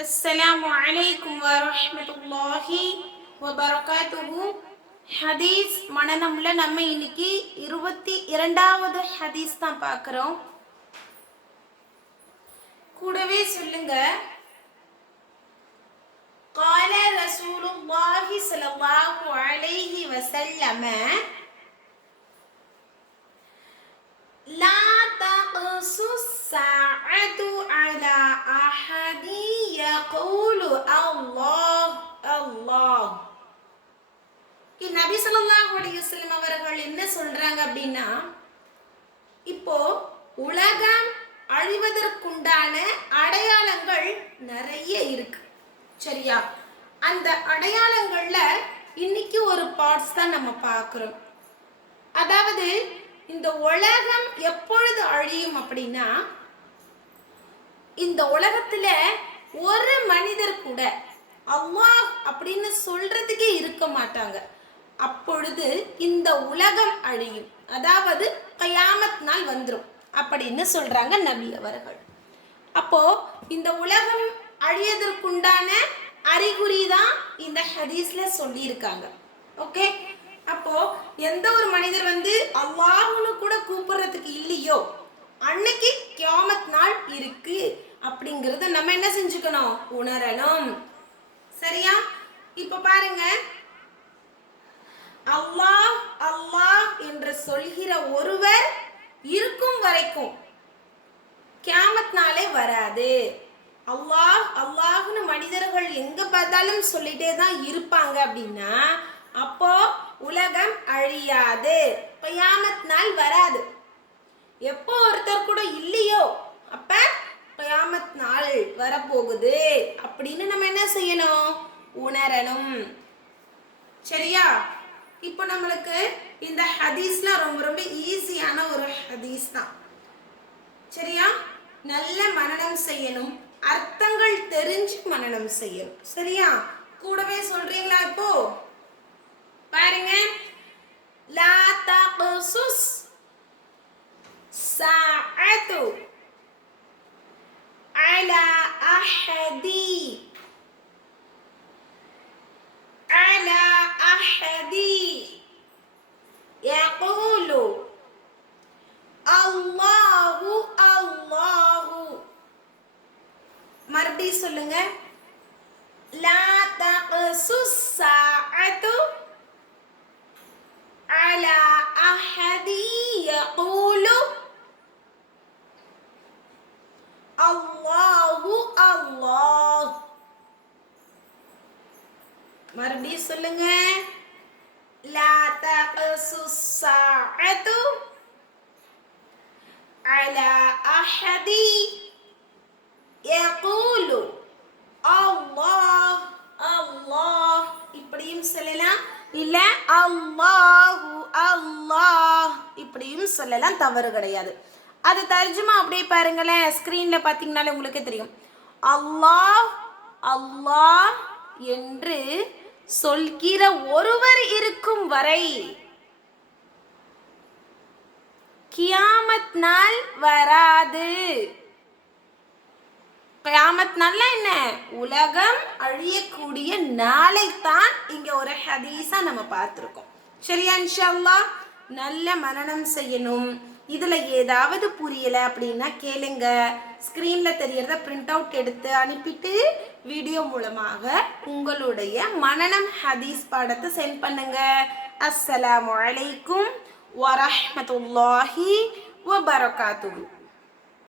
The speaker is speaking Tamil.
السلام عليكم ورحمة الله وبركاته ஹதீஸ் மனநம்ல நம்ம இன்னைக்கு இருபத்தி இரண்டாவது ஹதீஸ் தான் பார்க்குறோம் கூடவே சொல்லுங்க قال رسول الله صلى الله عليه وسلم لا அப்படின்னா இப்போ உலகம் அழிவதற்குண்டான அடையாளங்கள் நிறைய இருக்கு. சரியா? அந்த அடையாளங்கள்ல இன்னைக்கு ஒரு பார்ட்ஸ் தான் நம்ம பார்க்குறோம். அதாவது இந்த உலகம் எப்பொழுது அழியும் அப்படின்னா இந்த உலகத்துல ஒரு மனிதர் கூட அல்லாஹ் அப்படின்னு சொல்றதுக்கே இருக்க மாட்டாங்க. அப்பொழுது இந்த உலகம் அழியும். அதாவது கயாமத் நாள் வந்துடும் அப்படின்னு சொல்கிறாங்க நபி அவர்கள். அப்போது இந்த உலகம் அழியதற்குண்டான அறிகுறி தான் இந்த ஹதீஸில் சொல்லியிருக்காங்க. ஓகே? அப்போ எந்த ஒரு மனிதர் வந்து அல்லாஹ்னு கூட கூப்பிடுறதுக்கு இல்லையோ அன்னைக்கு கியாமத் நாள் இருக்கு அப்படிங்கிறத நம்ம என்ன செஞ்சுக்கணும்? உணரணும். சரியா? இப்போ பாருங்க அல்லாஹ் அல்லாஹ் என்று சொல்கிற ஒருவர் இருக்கும் வரைக்கும் கியாமத் நாளே வராது. அல்லாஹ் அல்லாஹ்னு மனிதர்கள் எங்க பார்த்தாலும் சொல்லிட்டே தான் இருப்பாங்க அப்படின்னா அப்போ உலகம் அழியாது. கியாமத் நாள் வராது. எப்போ ஒருத்தர் கூட இல்லையோ அப்ப கியாமத் நாள் வரப்போகுது. அப்படின்னு நம்ம என்ன செய்யணும்? உணரணும். சரியா? இப்போ நம்மளுக்கு இந்த ஹதீஸ்லாம் ரொம்ப ரொம்ப ஈஸியான ஒரு ஹதீஸ் தான். சரியா? நல்ல மனநம் செய்யணும். அர்த்தங்கள் தெரிஞ்சு மனநம் செய்யணும். சரியா? கூடவே சொல்றீங்களா இப்போ? பாருங்க. லா தக்சுஸ் சாஅத்து அலா அஹதி Abdi sulinga la taqsus sa'atu ala ahadi yaqulu Allahu Allah Mardi sulinga la taqsus sa'atu ala ahadi யகூலு அல்லாஹ் அல்லாஹ் இப்படியும் சொல்லலாம் இல்ல அல்லாஹு அல்லாஹ் இப்படியும் சொல்லலாம் தவறு கிடையாது அது தர்ஜுமா அப்படியே பாருங்களேன் ஸ்க்ரீன்ல பார்த்தீங்கனாலே உங்களுக்கே தெரியும் அல்லாஹ் அல்லாஹ் என்று சொல்கிற ஒருவர் இருக்கும் வரை கியாமத் நாள் வராது கயாமத் நல்லா என்ன? உலகம் அழியக்கூடிய நாளைத்தான் இங்க ஒரு ஹதீஸா நம்ம பார்த்துருக்கோம். சரியா இன்ஷா நல்ல மரணம் செய்யணும். இதுல ஏதாவது புரியல அப்படின்னா கேளுங்க. ஸ்க்ரீனில் தெரியறத பிரிண்ட் அவுட் எடுத்து அனுப்பிட்டு வீடியோ மூலமாக உங்களுடைய மனநம் ஹதீஸ் பாடத்தை சென்ட் பண்ணுங்க. அஸ்ஸலாமு அலைக்கும் வரமத்துல்லாஹி வபரகாத்துஹு.